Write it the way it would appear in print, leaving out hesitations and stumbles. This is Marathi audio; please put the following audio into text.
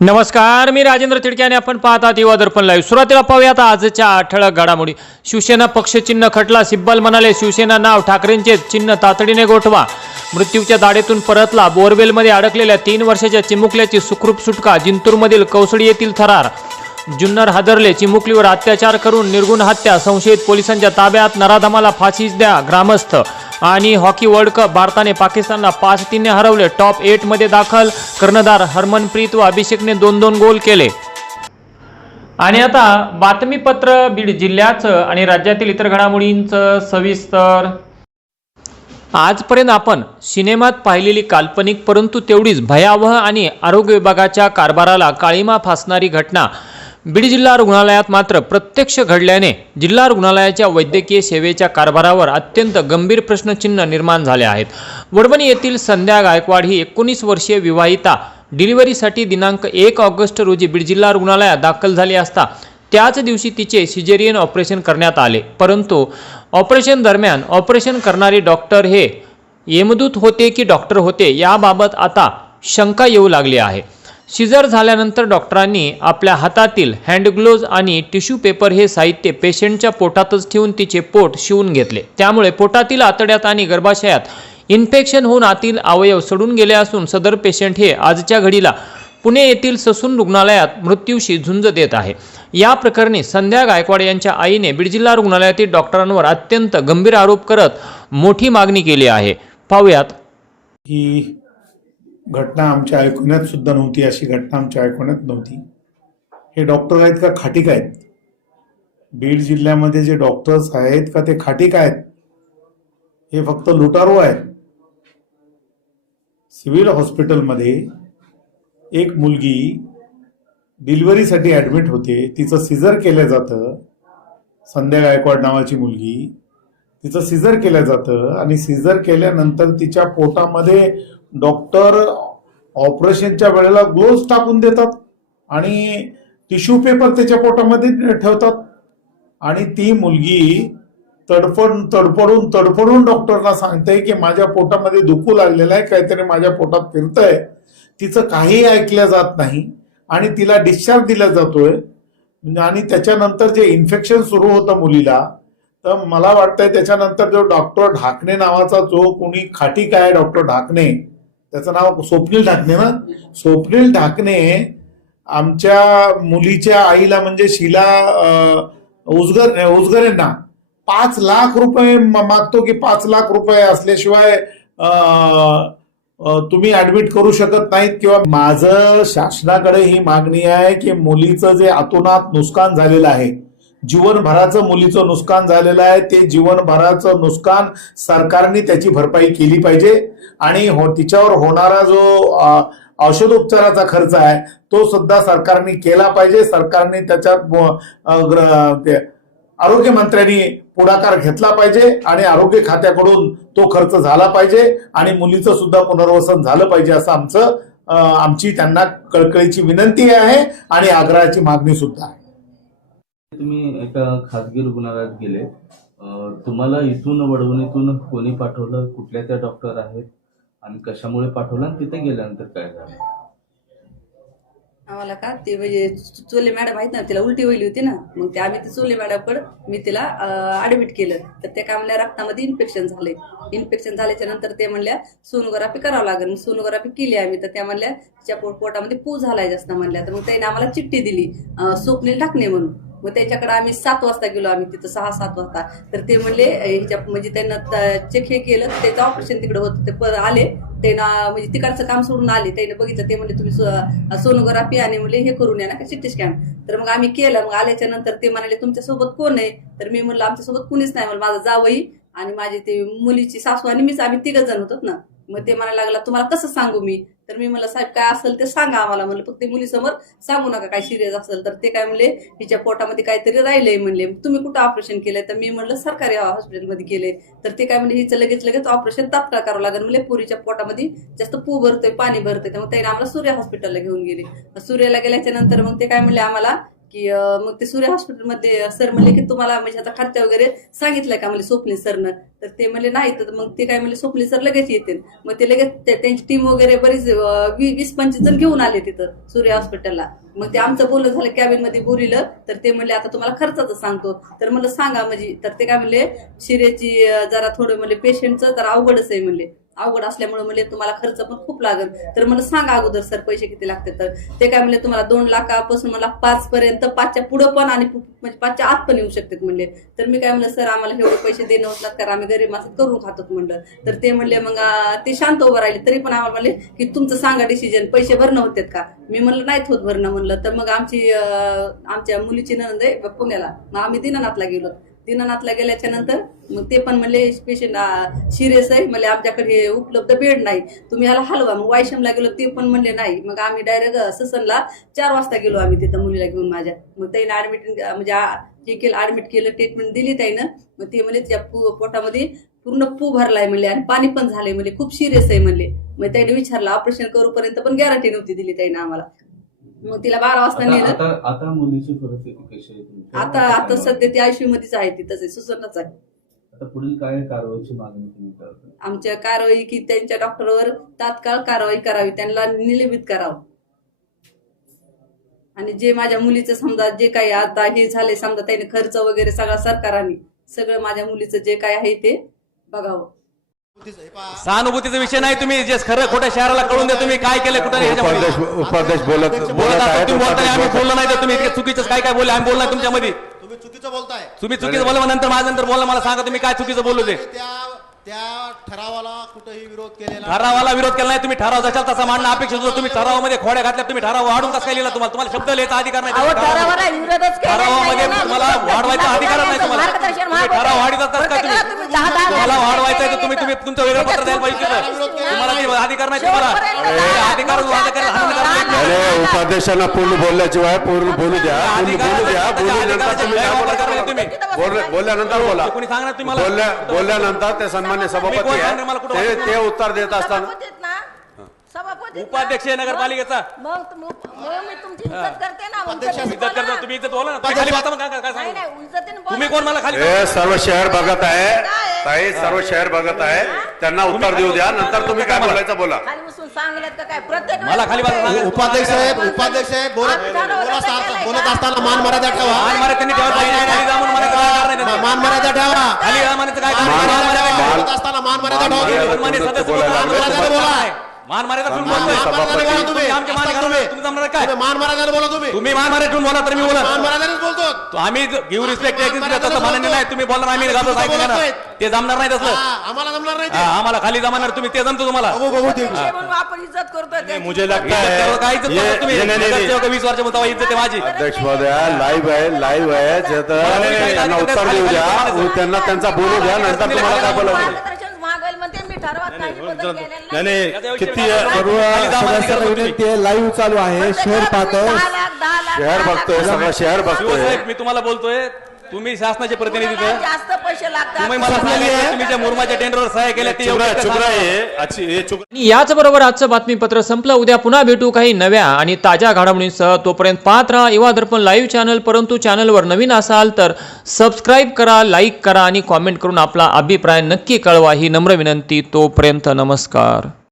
नमस्कार, मी राजेंद्र तिडके आणि आपण पाहतात युवा दर्पण लाईव्ह। सुरुवातीला पाहूयात आजच्या ठळक घडामोडी। शिवसेना पक्षचिन्ह खटला, सिब्बल म्हणाले शिवसेना नाव ठाकरेंचे चिन्ह तातडीने गोठवा। मृत्यूच्या दाढेतून परतला, बोरवेलमध्ये अडकलेल्या 3 वर्षाच्या चिमुकल्याची सुखरूप सुटका। जिंतूरमधील कौसडी येथील थरार, जुन्नर हादरले, चिमुकलीवर अत्याचार करून निर्गुण हत्या, संशयित पोलिसांच्या ताब्यात, नराधमाला फाशीच द्या ग्रामस्थ। आणि हॉकी वर्ल्ड कप, भारताने पाकिस्तानला 5-3 ने हरवले। टॉप 8 मध्ये दाखल, कर्णधार हरमनप्रीत व अभिषेकने 2-2 गोल केले। आणि आता बातमीपत्र बीड जिल्ह्याचं आणि राज्यातील इतर घडामोडींचं सविस्तर। आजपर्यंत आपण सिनेमात पाहिलेली काल्पनिक परंतु तेवढीच भयावह आणि आरोग्य विभागाच्या कारभाराला काळीमा फासणारी घटना बीड जिल्हा रुग्णालयात मात्र प्रत्यक्ष घडल्याने जिल्हा रुग्णालयाच्या वैद्यकीय सेवेच्या कारभारावर अत्यंत गंभीर प्रश्नचिन्ह निर्माण झाले आहेत। वडवणी येथील संध्या गायकवाड ही 19 वर्षीय विवाहिता डिलिव्हरीसाठी दिनांक 1 ऑगस्ट रोजी बीड जिल्हा रुग्णालयात दाखल झाली असता त्याच दिवशी तिचे सिजेरियन ऑपरेशन करण्यात आले। परंतु ऑपरेशन दरम्यान ऑपरेशन करणारे डॉक्टर हे यमदूत होते की डॉक्टर होते याबाबत आता शंका येऊ लागली आहे। सिजर झाल्यानंतर डॉक्टरांनी आपल्या हातातील हँड ग्लोव्ज आणि टिश्यू पेपर हे साहित्य पेशंटच्या पोटातच ठेवून तिचे पोट शिवून घेतले। त्यामुळे पोटातील आतड्यात आणि गर्भाशयात इन्फेक्शन होऊन आतील अवयव सडून गेले असून सदर पेशंट हे आजच्या घडीला पुणे येथील ससून रुग्णालयात मृत्यूशी झुंज देत आहे। या प्रकरणी संध्या गायकवाड यांच्या आईने बीड जिल्हा रुग्णालयातील डॉक्टरांवर अत्यंत गंभीर आरोप करत मोठी मागणी केली आहे। पाहूयात। ही घटना आमच्या ऐकण्यात सुद्धा नव्हती, अशी घटना आमच्या ऐकण्यात नव्हती। हे डॉक्टर आहेत का खाटीक आहेत? बीड जिल्ह्यामध्ये जे डॉक्टर्स आहेत का ते खाटीक आहेत? हे फक्त लुटारू आहेत? सिव्हिल हॉस्पिटलमध्ये एक मुलगी डिलिव्हरीसाठी ॲडमिट होते, तिचं सिझर केलं जातं। संध्या गायकवाड नावाची मुलगी, तिचं सिझर केलं जातं आणि सिझर केल्यानंतर तिच्या पोटामध्ये डॉक्टर ऑपरेशनच्या वेळेला ग्लोव्ज टाकून देतात आणि टिश्यू पेपर त्याच्या पोटामध्ये ठेवतात आणि ती मुलगी तडफडून डॉक्टरला सांगते की माझ्या पोटामध्ये दुखू लागलेलं आहे, काहीतरी माझ्या पोटात फिरतंय। तिचं काही ऐकलं जात नाही आणि तिला डिस्चार्ज दिला जातोय आणि त्याच्यानंतर जे इन्फेक्शन सुरू होतं मुलीला, तर मला वाटतंय त्याच्यानंतर जो डॉक्टर ढाकणे नावाचा जो कोणी खाटीक आहे, डॉक्टर ढाकणे, त्याचं नाव स्वप्नील ढाकणे ना, स्वप्नील ढाकणे आमच्या मुलीच्या आईला म्हणजे शीला उजगरेंना 5 लाख रुपये मागतो की 5 लाख रुपये असल्याशिवाय तुम्ही ऍडमिट करू शकत नाहीत। किंवा माझं शासनाकडे ही मागणी आहे की मुलीचं जे अतोनात नुकसान झालेलं आहे, जीवनभराचं मुलीचं नुकसान झालेलं आहे, ते जीवनभराचं नुकसान सरकारने त्याची भरपाई केली पाहिजे आणि तिच्यावर होणारा जो औषधोपचाराचा खर्च आहे तो सुद्धा सरकारने केला पाहिजे। सरकारने त्याच्यात आरोग्य मंत्र्यांनी पुढाकार घेतला पाहिजे आणि आरोग्य खात्याकडून तो खर्च झाला पाहिजे आणि मुलीचं सुद्धा पुनर्वसन झालं पाहिजे, असं आमची त्यांना कळकळीची विनंती आहे आणि आग्रहाची मागणी सुद्धा आहे। तुम्ही एका खासगी रुग्णालयात गेले, तुम्हाला इथून वडवणीतून कोणी पाठवलं, कुठल्या त्या डॉक्टर आहेत आणि कशामुळे पाठवलं आणि तिथे गेल्यानंतर काय झालं? आम्हाला का ते म्हणजे चोले मॅडम आहेत ना, तिला उलटी व्हायली होती ना, मग ते आम्ही ते चोले मॅडमकडे मी तिला ऍडमिट केलं। तर त्या काय म्हणल्या रक्तामध्ये इन्फेक्शन झालंय, इन्फेक्शन झाल्याच्या नंतर ते म्हणल्या सोनोग्राफी करावं लागेल। सोनोग्राफी केली आम्ही, तर त्या म्हणल्या तिच्या पोटामध्ये पू झालाय जास्त म्हणल्या। तर मग त्याने आम्हाला चिठ्ठी दिली स्वप्नील ढाकणे म्हणून। मग त्याच्याकडे आम्ही 7 वाजता गेलो, आम्ही तिथं 6-7 वाजता। तर ते म्हणले ह्याच्या म्हणजे त्यांना चेक हे केलं, त्याचं ऑपरेशन तिकडे होतं, ते आले त्यांना म्हणजे तिकडचं काम सोडून आले, त्याने बघितलं, ते म्हणले तुम्ही सोनोग्राफी आणि म्हणले हे करून या ना सिटी स्कॅन। तर मग आम्ही केलं। मग आल्याच्या नंतर ते म्हणाले तुमच्यासोबत कोण आहे? तर मी म्हणलं आमच्यासोबत कुणीच नाही, म्हणलं माझा जावई आणि माझी ते मुलीची सासू आणि मीच, आम्ही 3 जण होतो ना। मग ते म्हणायला लागला तुम्हाला कसं सांगू मी? तर मी म्हणलं साहेब काय असेल ते सांगा आम्हाला, म्हणलं फक्त मुलीसमोर सांगू नका काय सिरियस असेल तर। ते काय म्हणले हिच्या पोटामध्ये काहीतरी राहिलंय म्हणले। तुम्ही कुठं ऑपरेशन केलंय? तर मी म्हणलं सरकारी हॉस्पिटलमध्ये केलंय। तर ते काय म्हणले हिचं लगेच ऑपरेशन तात्काळ करावं लागेल म्हणले, पुरीच्या पोटामध्ये जास्त पू भरतोय, पाणी भरतोय। तर मग त्याने आम्हाला सूर्या हॉस्पिटलला घेऊन गेले। सूर्याला गेल्याच्या नंतर मग ते काय म्हणले आम्हाला की मग ते सूर्य हॉस्पिटलमध्ये सर म्हणले की तुम्हाला म्हणजे आता खर्च वगैरे सांगितलंय का म्हणजे स्वप्नील सरनं. तर ते म्हणले नाही. तर मग ते काय म्हणले स्वप्नील सर लगेच येतील. मग ते लगेच त्यांची टीम वगैरे बरीच 20-25 जण घेऊन आले तिथं सूर्य हॉस्पिटलला. मग ते आमचं बोलणं झालं कॅबिन मध्ये बोलिलं. तर ते म्हणले आता तुम्हाला खर्चाचं सांगतो. तर म्हणलं सांगा म्हणजे. तर ते काय म्हणले शिरेची जरा थोडं म्हणले पेशंटचं जरा अवघडच आहे म्हणले. अवघड असल्यामुळे म्हणले तुम्हाला खर्च पण खूप लागेल. तर मला सांगा अगोदर सर पैसे किती लागते. तर ते काय म्हणले तुम्हाला 2 लाखापासून मला 5 पर्यंत 5च्या पुढं पण आणि म्हणजे 5च्या आत पण येऊ शकतात म्हणले. तर मी काय म्हणलं सर आम्हाला एवढे पैसे देणं होत नाही कारण आम्ही गरीब माणसात करून खातो म्हणलं. तर ते म्हणले मग ते शांत उभं राहिले. तरी पण आम्हाला म्हणले की तुमचं सांगा डिसिजन पैसे भरणं होतात का. मी म्हणलं नाहीत होत भरणं म्हणलं. तर मग आमच्या मुलीची नणंद आहे पुण्याला. मग आम्ही दीनानाथला गेलो. दीनानाथला गेल्याच्या नंतर मग ते पण म्हणले पेशंट सिरियस आहे म्हणले आमच्याकडे उपलब्ध बेड नाही तुम्ही याला हलवा. मग वायशमला गेलो ते पण म्हणले नाही. मग आम्ही डायरेक्ट ससनला 4 वाजता गेलो आम्ही तिथं मुलीला घेऊन माझ्या. मग त्याने ऍडमिट म्हणजे हे केलं ऍडमिट केलं ट्रीटमेंट दिली त्यानं. मग ते म्हणले त्या पोटामध्ये पूर्ण पू भरलाय म्हणले आणि पाणी पण झालंय म्हणले खूप सिरियस आहे म्हणले. मग त्याने विचारलं ऑपरेशन करूपर्यंत पण गॅरंटी नव्हती दिली त्याने आम्हाला. मग तिला 12 वाजता नेलं. आता मुलीची परिस्थिती कशी आहे तुमची? आता सध्या ती आयसीयू मध्येच आहे. ती तसे सुसनच आहे. आता पुढील काय कारवाईची मागणी तुम्ही करता? आमच्या कारवाई की त्यांच्या डॉक्टरवर तात्काळ कारवाई करावी त्यांना निलंबित करावं. आणि जे माझ्या मुलीचं समजा जे काही आता हे झाले समजा त्याने खर्च वगैरे सगळा सरकाराने सगळं माझ्या मुलीचं जे काय आहे ते बघावं. सहानुभूतीचा विषय नाही. तुम्ही जे खरं खोटं शहराला कळून द्या तुम्ही काय केलं कुठं उपाध्यक्ष बोलत तुम्ही बोलताय आम्ही बोललो नाही. तर तुम्ही इतके चुकीचं काय बोलले आम्ही बोलणार तुमच्यामध्ये. तुम्ही चुकीचं बोलताय. तुम्ही चुकीचं बोला नंतर माझ्या नंतर बोला मला सांगा तुम्ही काय चुकीचं बोललो ते. त्या ठरावाला कुठेही विरोध केलेला ठरावाला विरोध केला नाही. तुम्ही ठराव जशाल तसा मांडणं अपेक्षित होतं. तुम्ही ठरावामध्ये खोड्या घातल्या. तुम्ही ठराव वाढून कसं काय लिहिला तुम्हाला शब्द लिहायचा अधिकार नाही. ठरावामध्ये तुम्हाला वाढवायचा अधिकार नाही. तुम्हाला ठराव वाढीत असतात तुम्हाला वाढवायचा आहे तर तुम्ही तुमचं वेगळं पत्र द्यायला पाहिजे. तुम्हाला अधिकार नाही. तुम्हाला अधिकार उपाध्यक्षांना पूर्ण बोलल्याची वेळ पूर्ण बोलू द्या. बोलल्यानंतर बोला. कोणी सांगणार तुम्हाला बोलल्यानंतर ते सन्मान्य सभापती आहे ते उत्तर देत असताना उपाध्यक्ष आहे नगरपालिकेचा. मी तुमची इज्जत करते ना. इज्जत करता तुम्ही इज्जत बोला ना. खाली बसा मग काय सांगू तुम्ही कोण मला खाली हे सर्व शहर बघत आहे ताई सर्व शहर बघत आहे त्यांना उत्तर देऊ द्या. नंतर तुम्ही काय बोलायचं बोला. खाली बसून सांगल्यात का काय प्रत्येक मला खाली बसा. उपाध्यक्ष साहेब बोलत असताना मान मर्यादा ठेवा. मान मर्यादा त्यांनी ठेवा. खाली जाऊन मला काय करणार नाही. मान मर्यादा ठेवा. खाली जामानाचं काय बोलत असताना मान मर्यादा ठेवा. सन्मान्य सदस्य बोला. मान मर्यादा ठेवून बोलतोय. तुम्ही आमच्या मान तुम्ही जमणार काय. मान मर्यादा बोला. तुम्ही मान मर्यादा ठेवून बोला तर मी बोला. मान मर्यादाच बोलतो. आम्ही गिव्ह रिस्पेक्ट तसं माननीय नाही. तुम्ही बोलणार आम्ही घालतो ते जमणार नाही तसं. आम्हाला जमणार नाही. आम्हाला खाली जमणार तुम्ही ते जमतो तुम्हाला. म्हणून आपण इज्जत करतोय. मुझे लगता काय इज्जत करता तुम्ही. 20 वर्षापर्यंत इज्जत आहे माझी. अध्यक्ष महोदय लाईव्ह आहे त्यांना उत्तर देऊ द्या. त्यांना त्यांचा बोलू द्या. नंतर तुम्हाला काय बोलायचं मागेल म्हणते मी ठरवत नाही बदल केलेला नाही. किती सर्व विनंती आहे. लाईव्ह चालू आहे. शहर पाहतोय. 10 लाख शहर बघतोय. सगळं शहर बघतोय. शिवसाहेब मी तुम्हाला बोलतोय तुम्ही शासनाचे प्रतिनिधी जास्त पैसे लागतात. तुम्ही मला सांगितलं तुम्ही ज्या मुरमाच्या टेंडरवर सह्या केल्या ते आणि याचबरोबर आजचं बातमीपत्र संपलं. उद्या पुन्हा भेटू काही नव्या आणि ताज्या घडामोडींसह. तोपर्यंत पाहत राहा युवा दर्पण लाईव्ह चॅनल. परंतु चॅनलवर नवीन असाल तर सबस्क्राईब करा, लाईक करा आणि कॉमेंट करून आपला अभिप्राय नक्की कळवा ही नम्र विनंती. तोपर्यंत नमस्कार.